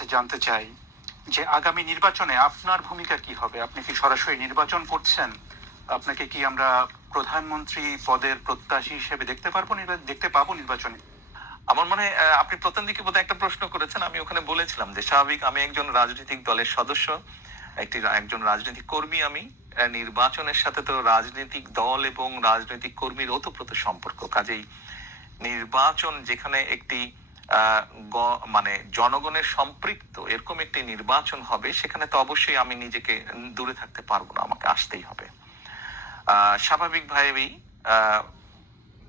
কাছে জানতে চাই যে আগামী নির্বাচনে আপনার ভূমিকা কি হবে? আপনি কি সরাসরি নির্বাচন করছেন? আপনাকে কি আমরা প্রধানমন্ত্রী পদের প্রত্যাশী হিসেবে দেখতে পারব দেখতে পাবো নির্বাচনে? আমার মনে হয় আপনি প্রথম দিকে বোধহয় একটা প্রশ্ন করেছেন, আমি ওখানে বলেছিলাম যে স্বাভাবিক আমি একজন রাজনৈতিক দলের সদস্য, একটি একজন রাজনৈতিক কর্মী আমি নির্বাচনের সাথে তো রাজনৈতিক দল এবং রাজনৈতিক কর্মীর ওতপ্রোত সম্পর্ক। কাজেই নির্বাচন যেখানে একটি মানে জনগণের সম্পৃক্ত, এরকম একটি নির্বাচন হবে, সেখানে তো অবশ্যই আমি নিজেকে দূরে থাকতে পারব না, আমাকে আসতেই হবে। স্বাভাবিকভাবেই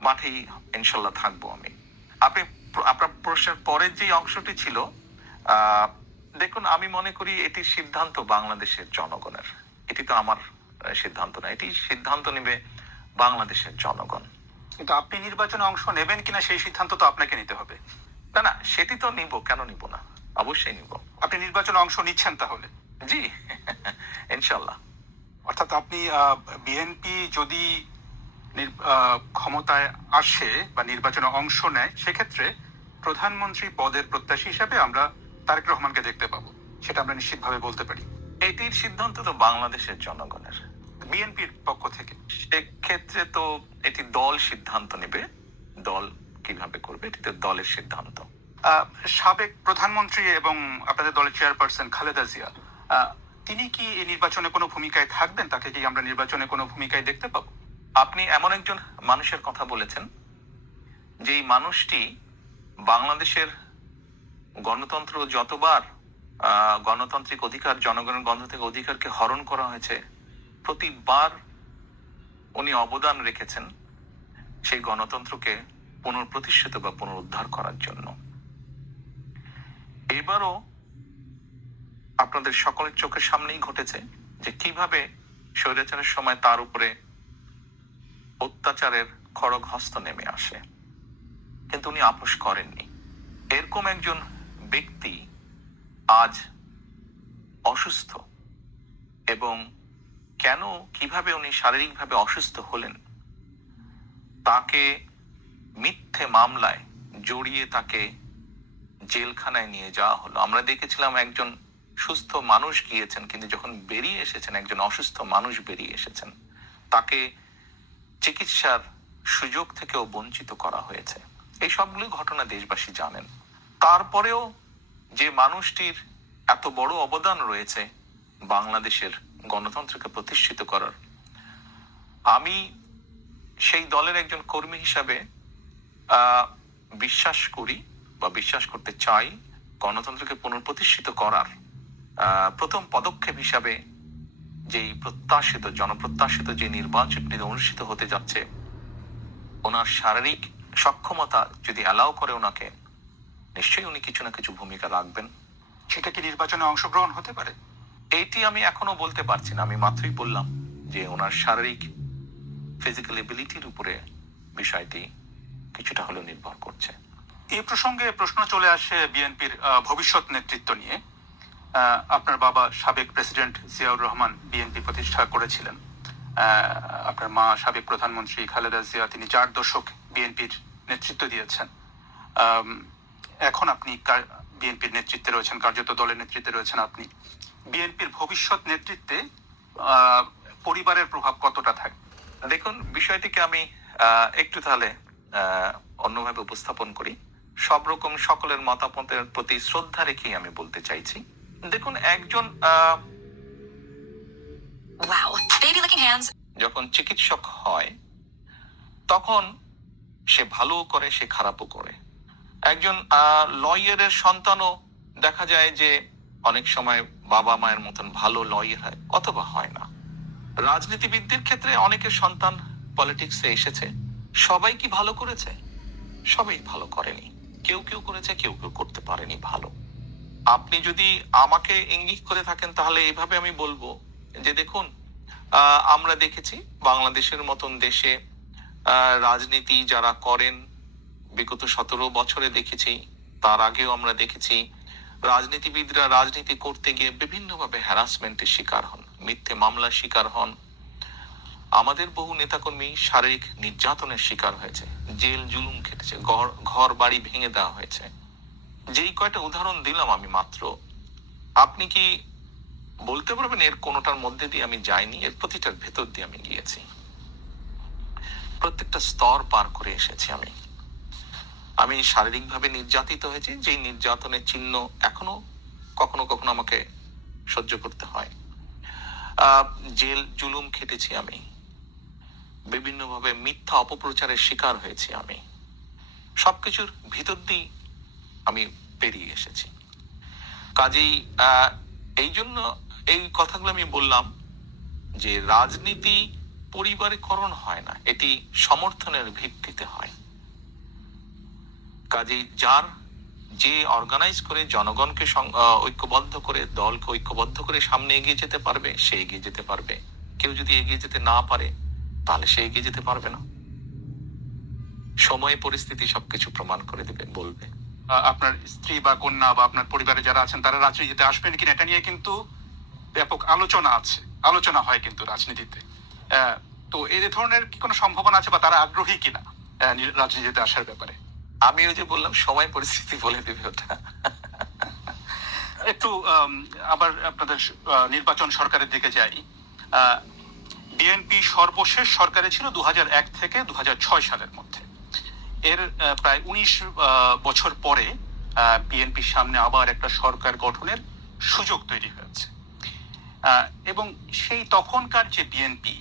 মাঠেই ইনশাল্লাহ থাকব আমি। আপনি আপনার প্রশ্নের পরের যে অংশটি ছিল দেখুন, আমি মনে করি এটির সিদ্ধান্ত বাংলাদেশের জনগণের। এটি তো আমার সিদ্ধান্ত না, এটি সিদ্ধান্ত নেবে বাংলাদেশের জনগণ। কিন্তু আপনি নির্বাচনে অংশ নেবেন কিনা সেই সিদ্ধান্ত তো আপনাকে নিতে হবে। না না সেটি তো নিব কেন নিব না? অবশ্যই নিব। আপনি নির্বাচনে অংশ নিচ্ছেন তাহলে? জি ইনশাল্লাহ। অর্থাৎ আপনি বিএনপি যদি ক্ষমতায় আসে বা নির্বাচনে অংশ নেয় সেক্ষেত্রে প্রধানমন্ত্রী পদের প্রত্যাশী হিসাবে আমরা তারেক রহমানকে দেখতে পাবো। সেটা আমরা নিশ্চিতভাবে বলতে পারি। এটির সিদ্ধান্ত তো বাংলাদেশের জনগণের। বিএনপির পক্ষ থেকে। সেক্ষেত্রে তো এটি দল সিদ্ধান্ত নেবে। দল কীভাবে করবে? এটি তো দলের সিদ্ধান্ত। আহ, সাবেক প্রধানমন্ত্রী এবং আপনাদের দলের চেয়ারপারসন খালেদা জিয়া তিনি কি এই নির্বাচনে কোনো ভূমিকায় থাকবেন? তাকে কি আমরা নির্বাচনে কোনো ভূমিকায় দেখতে পাবো? আপনি এমন একজন মানুষের কথা বলেছেন যেই মানুষটি বাংলাদেশের গণতন্ত্র যতবার গণতান্ত্রিক অধিকার জনগণের গন্ধ থেকে অধিকারকে হরণ করা হয়েছে প্রতিবার উনি অবদান রেখেছেন সেই গণতন্ত্রকে পুনঃপ্রতিষ্ঠিত বা পুনরুদ্ধার করার জন্য। এবারও আপনাদের সকলের চোখের সামনেই ঘটেছে যে কীভাবে স্বৈরাচারের সময় তার উপরে অত্যাচারের খড়গ হস্ত নেমে আসে। কিন্তু উনি আপোষ করেননি। এরকম একজন ব্যক্তি আজ অসুস্থ এবং কেন, কীভাবে উনি শারীরিকভাবে অসুস্থ হলেন, তাকে মিথ্যে মামলায় জড়িয়ে তাকে জেলখানায় নিয়ে যাওয়া হলো। আমরা দেখেছিলাম একজন সুস্থ মানুষ গিয়েছেন, কিন্তু যখন বেরিয়ে এসেছেন, একজন অসুস্থ মানুষ বেরিয়ে এসেছেন, তাকে চিকিৎসার সুযোগ থেকেও বঞ্চিত করা হয়েছে। এই সবগুলো ঘটনা দেশবাসী জানেন। তারপরেও যে মানুষটির এত বড় অবদান রয়েছে বাংলাদেশের গণতন্ত্রকে প্রতিষ্ঠিত করার, আমি সেই দলের একজন কর্মী হিসাবে বিশ্বাস করি বা বিশ্বাস করতে চাই গণতন্ত্রকে পুনঃপ্রতিষ্ঠিত করার প্রথম পদক্ষেপ হিসাবে যেই প্রত্যাশিত জনপ্রত্যাশিত যে নির্বাচনটি অনুষ্ঠিত হতে যাচ্ছে ওনার শারীরিক সক্ষমতা যদি অ্যালাউ করে ওনাকে নিশ্চয়ই উনি কিছু না কিছু ভূমিকা রাখবেন। সেটা কি নির্বাচনে অংশগ্রহণ হতে পারে? এইটি আমি এখনও বলতে পারছি না আমি মাত্রই বললাম যে ওনার শারীরিক ফিজিক্যাল এবিলিটির উপরে বিষয়টি কিছুটা হলেও নির্ভর করছে। এই প্রসঙ্গে প্রশ্ন চলে আসে বিএনপির ভবিষ্যৎ নেতৃত্ব নিয়ে। আহ, আপনার বাবা সাবেক প্রেসিডেন্ট জিয়াউর রহমান বিএনপি প্রতিষ্ঠা করেছিলেন। আহ, আপনার মা সাবেক প্রধানমন্ত্রী খালেদা জিয়া তিনি চার দশক বিএনপির নেতৃত্ব দিয়েছেন। এখন আপনি বিএনপির নেতৃত্বে রয়েছেন কার্যত দলের নেতৃত্বে রয়েছেন আপনি। বিএনপির ভবিষ্যৎ নেতৃত্বে আহ, পরিবারের প্রভাব কতটা থাকে দেখুন বিষয়টিকে আমি একটু তাহলে অন্যভাবে উপস্থাপন করি। সব রকম সকলের মতামতের প্রতি শ্রদ্ধা রেখেই আমি বলতে চাইছি। দেখুন একজন. যখন চিকিৎসক হয় তখন সে ভালো করে সে খারাপও করে। একজন লয়ারের সন্তানও দেখা যায় যে অনেক সময় বাবা মায়ের মতন ভালো লয়ার হয় অথবা হয় না। রাজনীতিবিদদের ক্ষেত্রে অনেকের সন্তান পলিটিক্সে এসেছে। সবাই কি ভালো করেছে? সবাই ভালো করেনি। কেউ কেউ করেছে, কেউ কেউ করতে পারেনি ভালো। আপনি যদি আমাকে ইঙ্গিত করে থাকেন, তাহলে এইভাবে আমি বলব যে দেখুন আমরা দেখেছি বাংলাদেশের মতন দেশে রাজনীতি যারা করেন, বিগত সতেরো বছরে দেখেছি, তার আগেও আমরা দেখেছি, রাজনীতিবিদরা রাজনীতি করতে গিয়ে বিভিন্নভাবে হ্যারাসমেন্টের শিকার হন, মিথ্যে মামলার শিকার হন আমাদের বহু নেতাকর্মী শারীরিক নির্যাতনের শিকার হয়েছে। জেল জুলুম খেটেছে, ঘর বাড়ি ভেঙে দেওয়া হয়েছে। যেই কয়টা উদাহরণ দিলাম আমি মাত্র, আপনি কি বলতে পারবেন এর কোনোটার মধ্যে দিয়ে আমি যাইনি? এর প্রতিটার ভেতর দিয়ে আমি গিয়েছি। প্রত্যেকটা স্তর পার করে এসেছি আমি। আমি শারীরিকভাবে নির্যাতিত হয়েছি, যেই নির্যাতনের চিহ্ন এখনও কখনো কখনো আমাকে সহ্য করতে হয়। জেল জুলুম খেটেছি আমি। বিভিন্নভাবে মিথ্যা অপপ্রচারের শিকার হয়েছি আমি। সবকিছুর ভিতর দিয়ে আমি পেরিয়ে এসেছি। কাজেই এই জন্য এই কথাগুলো আমি বললাম যে রাজনীতি পরিবারীকরণ হয় না, এটি সমর্থনের ভিত্তিতে হয়। কাজেই যার যে অর্গানাইজ করে জনগণকে ঐক্যবদ্ধ করে, দলকে ঐক্যবদ্ধ করে সামনে এগিয়ে যেতে পারবে, সে এগিয়ে যেতে পারবে। কেউ যদি এগিয়ে যেতে না পারে তাহলে সে এগিয়ে যেতে পারবে না। সময় পরিস্থিতি সবকিছু প্রমাণ করে দেবে বলবে। আপনার স্ত্রী বা কন্যা বা আপনার পরিবারে যারা আছেন তারা রাজনীতিতে আসবেন কিনা এটা নিয়ে কিন্তু ব্যাপক আলোচনা আছে। আলোচনা হয় কিন্তু রাজনীতিতে। তো এই ধরনের কি কোনো সম্ভাবনা আছে বা তারা আগ্রহী কিনা রাজনীতিতে আসার ব্যাপারে? আমি ওই যে বললাম সময় পরিস্থিতি বলে দেবে ওটা। একটু আবার আপনাদের নির্বাচন সরকারের দিকে যাই। বিএনপি সর্বশেষ সরকারে ছিল দু হাজার এক থেকে দু হাজার ছয় সালের মধ্যে। এর প্রায় উনিশ বছর পরে বিএনপির সামনে আবার একটা সরকার গঠনের সুযোগ তৈরি হয়েছে। এবং সেই তখনকার যে বিএনপি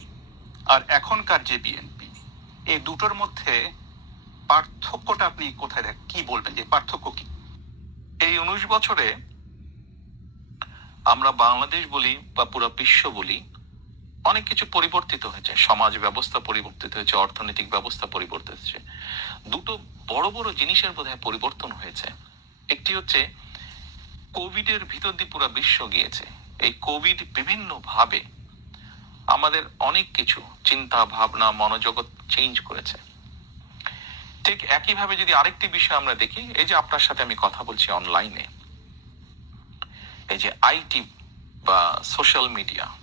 আর এখনকার যে বিএনপি, এই দুটোর মধ্যে পার্থক্যটা আপনি কোথায় দেখ, কি বলবেন যে পার্থক্য কি? এই উনিশ বছরে আমরা বাংলাদেশ বলি বা পুরো বিশ্ব বলি অনেক কিছু পরিবর্তিত হয়েছে। সমাজ ব্যবস্থা পরিবর্তিত হয়েছে, অর্থনৈতিক ব্যবস্থা পরিবর্তিত হয়েছে। দুটো বড় বড় জিনিসের বোধহয় পরিবর্তন হয়েছে। একটি হচ্ছে, কোভিডের ভিতর দিয়ে পুরো বিশ্ব গিয়েছে। এই কোভিড বিভিন্ন ভাবে আমাদের অনেক কিছু চিন্তা ভাবনা মনোজগৎ চেঞ্জ করেছে। ঠিক একইভাবে যদি আরেকটি বিষয় আমরা দেখি, এই যে আপনার সাথে আমি কথা বলছি অনলাইনে এই যে আইটি বা সোশ্যাল মিডিয়া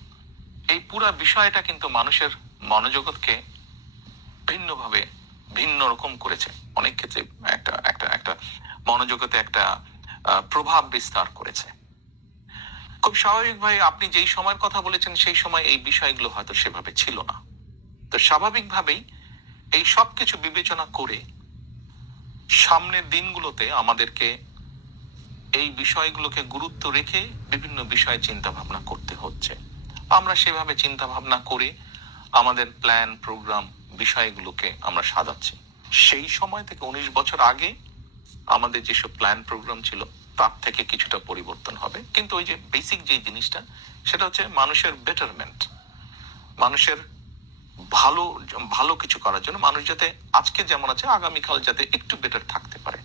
এই পুরা বিষয়টা কিন্তু মানুষের মনোজগৎকে ভিন্নভাবে, ভিন্ন রকম করেছে। অনেক ক্ষেত্রে একটা একটা একটা মনোজগতে একটা প্রভাব বিস্তার করেছে। খুব স্বাভাবিকভাবে আপনি যেই সময়ের কথা বলেছেন, সেই সময় এই বিষয়গুলো হয়তো সেভাবে ছিল না। তো স্বাভাবিকভাবেই এই সব কিছু বিবেচনা করে সামনের দিনগুলোতে আমাদেরকে এই বিষয়গুলোকে গুরুত্ব রেখে বিভিন্ন বিষয়ে চিন্তা ভাবনা করতে হচ্ছে। আমরা সেভাবে চিন্তা ভাবনা করে আমাদের প্ল্যান প্রোগ্রাম বিষয়গুলোকে আমরা সাজাচ্ছি। সেই সময় থেকে উনিশ বছর আগে আমাদের যেসব প্ল্যান প্রোগ্রাম ছিল, তার থেকে কিছুটা পরিবর্তন হবে। কিন্তু ওই যে বেসিক যে জিনিসটা, সেটা হচ্ছে মানুষের বেটারমেন্ট মানুষের ভালো ভালো কিছু করার জন্য, মানুষ যাতে আজকে যেমন আছে, আগামীকাল যাতে একটু বেটার থাকতে পারে।